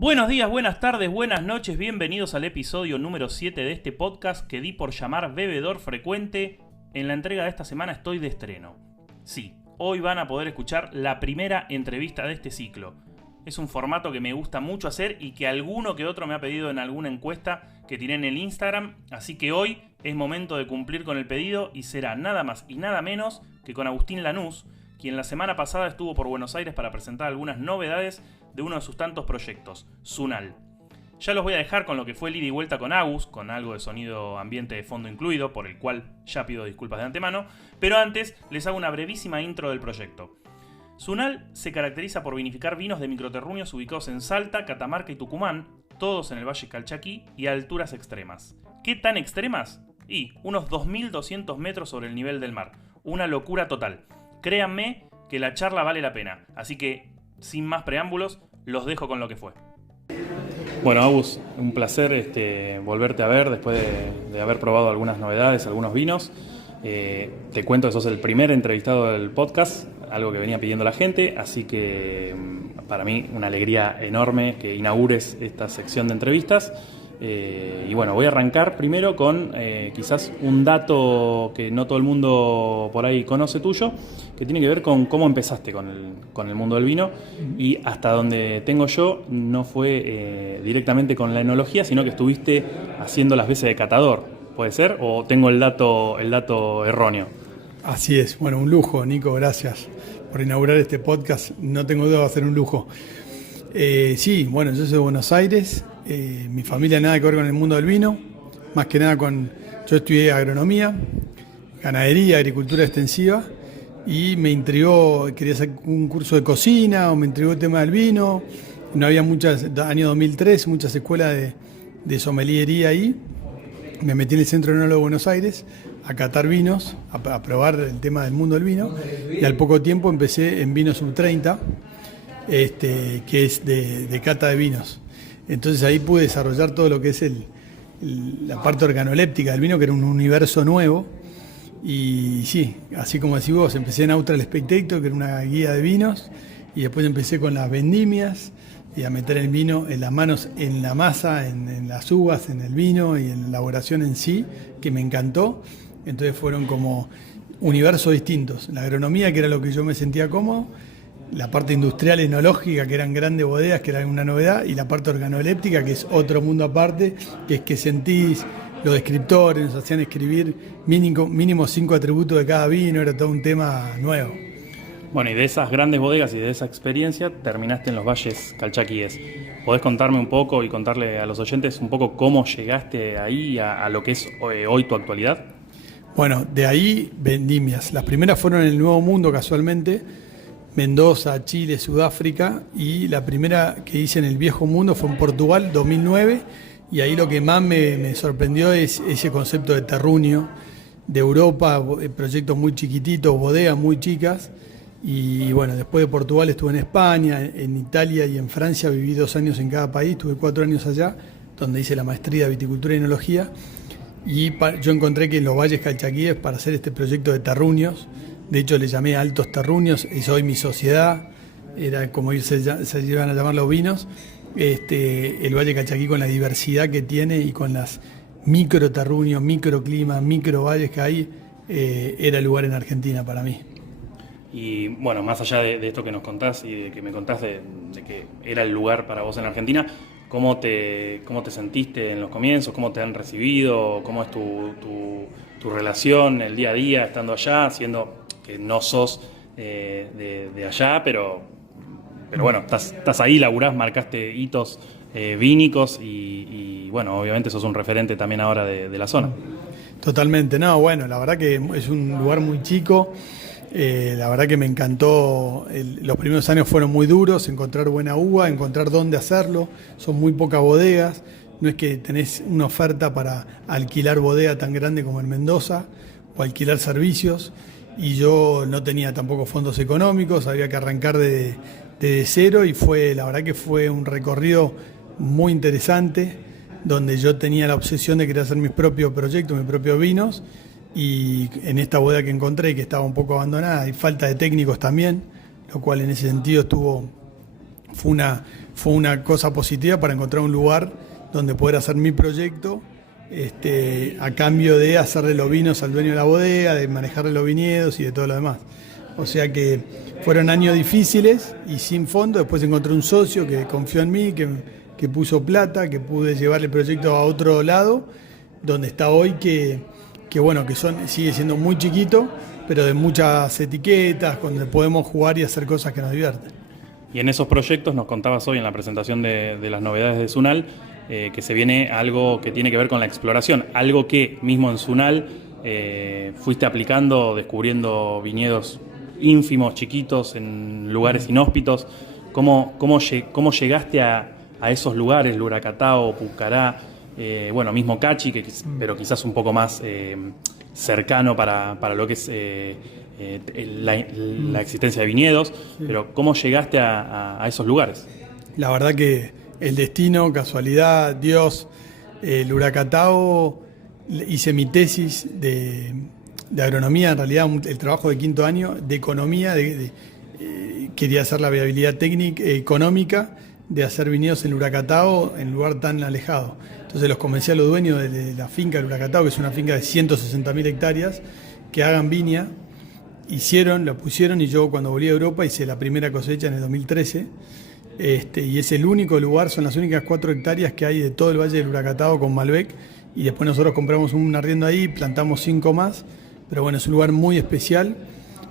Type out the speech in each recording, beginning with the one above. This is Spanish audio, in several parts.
Buenos días, buenas tardes, buenas noches, bienvenidos al episodio número 7 de este podcast que di por llamar Bebedor Frecuente. En la entrega de esta semana estoy de estreno. Sí, hoy van a poder escuchar la primera entrevista de este ciclo. Es un formato que me gusta mucho hacer y que alguno que otro me ha pedido en alguna encuesta que tiré en el Instagram, así que hoy es momento de cumplir con el pedido y será nada más y nada menos que con Agustín Lanús, quien la semana pasada estuvo por Buenos Aires para presentar algunas novedades de uno de sus tantos proyectos, Zunal. Ya los voy a dejar con lo que fue el ida y vuelta con Agus, con algo de sonido ambiente de fondo incluido, por el cual ya pido disculpas de antemano, pero antes les hago una brevísima intro del proyecto. Zunal se caracteriza por vinificar vinos de microterruños ubicados en Salta, Catamarca y Tucumán, todos en el Valle Calchaquí y a alturas extremas. ¿Qué tan extremas? Y unos 2.200 metros sobre el nivel del mar. Una locura total. Créanme que la charla vale la pena, así que, sin más preámbulos, los dejo con lo que fue. Bueno, Agus, un placer volverte a ver después de haber probado algunas novedades, algunos vinos. Te cuento que sos el primer entrevistado del podcast, algo que venía pidiendo la gente, así que para mí una alegría enorme que inaugures esta sección de entrevistas. Y bueno, voy a arrancar primero con quizás un dato que no todo el mundo por ahí conoce tuyo, que tiene que ver con cómo empezaste con el mundo del vino, y hasta donde tengo yo no fue directamente con la enología, sino que estuviste haciendo las veces de catador, ¿puede ser? ¿O tengo el dato erróneo? Así es, bueno, un lujo, Nico, gracias por inaugurar este podcast, no tengo duda, va a ser un lujo. Sí, bueno, yo soy de Buenos Aires, mi familia nada que ver con el mundo del vino, más que nada yo estudié agronomía, ganadería, agricultura extensiva, y me intrigó, quería hacer un curso de cocina, o me intrigó el tema del vino, no había año 2003, muchas escuelas de sommeliería ahí, me metí en el Centro Enólogo de Buenos Aires a catar vinos, a probar el tema del mundo del vino, y al poco tiempo empecé en Vino Sub 30, que es de cata de vinos. Entonces ahí pude desarrollar todo lo que es la parte organoléptica del vino, que era un universo nuevo. Y sí, así como decís vos, empecé en Austral Spectator, que era una guía de vinos, y después empecé con las vendimias y a meter el vino en las manos, en la masa, en las uvas, en el vino y en la elaboración en sí, que me encantó. Entonces fueron como universos distintos. La agronomía, que era lo que yo me sentía cómodo, la parte industrial enológica, que eran grandes bodegas, que era una novedad, y la parte organoléptica, que es otro mundo aparte, que es que sentís, los descriptores nos hacían escribir mínimo 5 atributos de cada vino, era todo un tema nuevo. Bueno, y de esas grandes bodegas y de esa experiencia terminaste en los valles calchaquíes. ¿Podés contarme un poco y contarle a los oyentes un poco cómo llegaste ahí a lo que es hoy tu actualidad? Bueno, de ahí vendimias. Las primeras fueron en el Nuevo Mundo, casualmente, Mendoza, Chile, Sudáfrica, y la primera que hice en el Viejo Mundo fue en Portugal, 2009, y ahí lo que más me sorprendió es ese concepto de terruño de Europa, proyectos muy chiquititos, bodegas muy chicas, y bueno, después de Portugal estuve en España, en Italia y en Francia, viví 2 años en cada país, tuve 4 años allá, donde hice la maestría de viticultura y enología, y yo encontré que en los valles calchaquíes, para hacer este proyecto de terruños, de hecho le llamé Altos Terruños, y soy mi sociedad, era como se iban a llamar los vinos, el Valle Calchaquí, con la diversidad que tiene y con las micro terruños, microclimas, micro valles que hay, era el lugar en Argentina para mí. Y bueno, más allá de esto que nos contás y de que me contás de que era el lugar para vos en Argentina, ¿cómo te sentiste en los comienzos? ¿Cómo te han recibido? ¿Cómo es tu relación el día a día estando allá, siendo que no sos de allá, pero bueno, estás ahí, laburás, marcaste hitos vínicos y bueno, obviamente sos un referente también ahora de la zona? Totalmente, no, bueno, la verdad que es un lugar muy chico. La verdad que me encantó, los primeros años fueron muy duros, encontrar buena uva, encontrar dónde hacerlo, son muy pocas bodegas, no es que tenés una oferta para alquilar bodega tan grande como en Mendoza o alquilar servicios, y yo no tenía tampoco fondos económicos, había que arrancar de cero, y la verdad que fue un recorrido muy interesante, donde yo tenía la obsesión de querer hacer mis propios proyectos, mis propios vinos. Y en esta bodega que encontré, que estaba un poco abandonada, y falta de técnicos también, lo cual en ese sentido fue fue una cosa positiva para encontrar un lugar donde poder hacer mi proyecto, a cambio de hacerle los vinos al dueño de la bodega, de manejarle los viñedos y de todo lo demás. O sea que fueron años difíciles y sin fondo. Después encontré un socio que confió en mí, que puso plata, que pude llevar el proyecto a otro lado, donde está hoy, que sigue siendo muy chiquito, pero de muchas etiquetas, donde podemos jugar y hacer cosas que nos divierten. Y en esos proyectos nos contabas hoy en la presentación de las novedades de Zunal, que se viene algo que tiene que ver con la exploración, algo que mismo en Zunal fuiste aplicando, descubriendo viñedos ínfimos, chiquitos, en lugares inhóspitos. ¿Cómo llegaste a esos lugares, Luracatao, Pucará, mismo Cachi, pero quizás un poco más cercano para lo que es la existencia de viñedos? Pero ¿cómo llegaste a esos lugares? La verdad que el destino, casualidad, Dios, Luracatao, hice mi tesis de agronomía, en realidad el trabajo de quinto año, de economía, quería hacer la viabilidad técnica, económica de hacer viñedos en Luracatao, en un lugar tan alejado. Entonces los convencí a los dueños de la finca de Luracatao, que es una finca de 160.000 hectáreas, que hagan viña. La pusieron, y yo cuando volví a Europa hice la primera cosecha en el 2013. Y es el único lugar, son las únicas 4 hectáreas que hay de todo el Valle del Luracatao con Malbec. Y después nosotros compramos un arriendo ahí, plantamos 5 más. Pero bueno, es un lugar muy especial,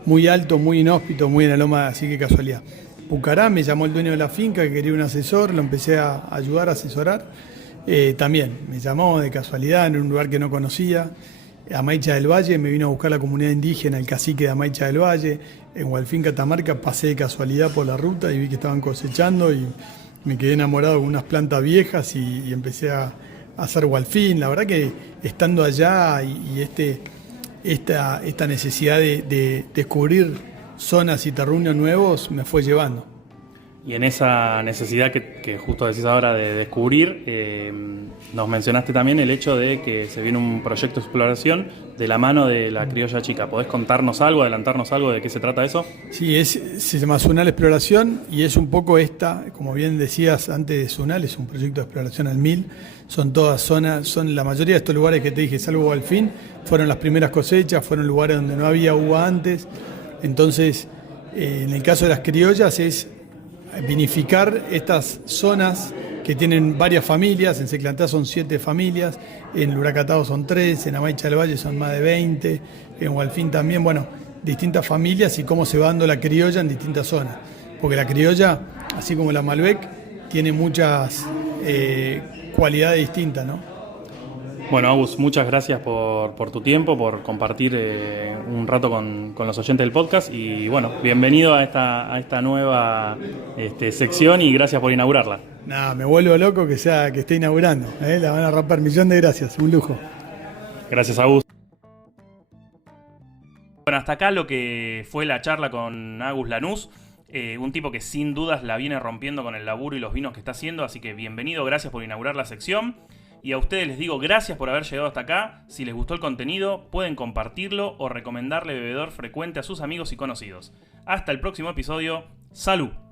muy alto, muy inhóspito, muy en la loma, así que casualidad. Pucará, me llamó el dueño de la finca que quería un asesor, lo empecé a ayudar, a asesorar. También me llamó de casualidad en un lugar que no conocía. Amaicha del Valle, me vino a buscar la comunidad indígena, el cacique de Amaicha del Valle. En Hualfín, Catamarca, pasé de casualidad por la ruta y vi que estaban cosechando y me quedé enamorado con unas plantas viejas y empecé a hacer Hualfín. La verdad que estando allá y esta necesidad de descubrir zonas y terruños nuevos me fue llevando. Y en esa necesidad que justo decís ahora de descubrir, nos mencionaste también el hecho de que se viene un proyecto de exploración de la mano de la criolla chica. ¿Podés contarnos algo, adelantarnos algo de qué se trata eso? Sí, se llama Zunal Exploración y es un poco como bien decías antes de Zunal, es un proyecto de exploración al 1000. Son todas zonas, la mayoría de estos lugares que te dije, salvo al fin, fueron las primeras cosechas, fueron lugares donde no había uva antes. Entonces, en el caso de las criollas es vinificar estas zonas que tienen varias familias. En Seclantá son 7 familias, en Luracatao son 3, en Amaicha del Valle son más de 20, en Hualfín también, distintas familias y cómo se va dando la criolla en distintas zonas. Porque la criolla, así como la Malbec, tiene muchas cualidades distintas, ¿no? Bueno, Agus, muchas gracias por tu tiempo, por compartir un rato con los oyentes del podcast y bueno, bienvenido a esta nueva sección y gracias por inaugurarla. Nada, me vuelvo loco que esté inaugurando, la van a rapar, millón de gracias, un lujo. Gracias, Agus. Bueno, hasta acá lo que fue la charla con Agus Lanús, un tipo que sin dudas la viene rompiendo con el laburo y los vinos que está haciendo, así que bienvenido, gracias por inaugurar la sección. Y a ustedes les digo gracias por haber llegado hasta acá. Si les gustó el contenido, pueden compartirlo o recomendarle Bebedor Frecuente a sus amigos y conocidos. Hasta el próximo episodio. ¡Salud!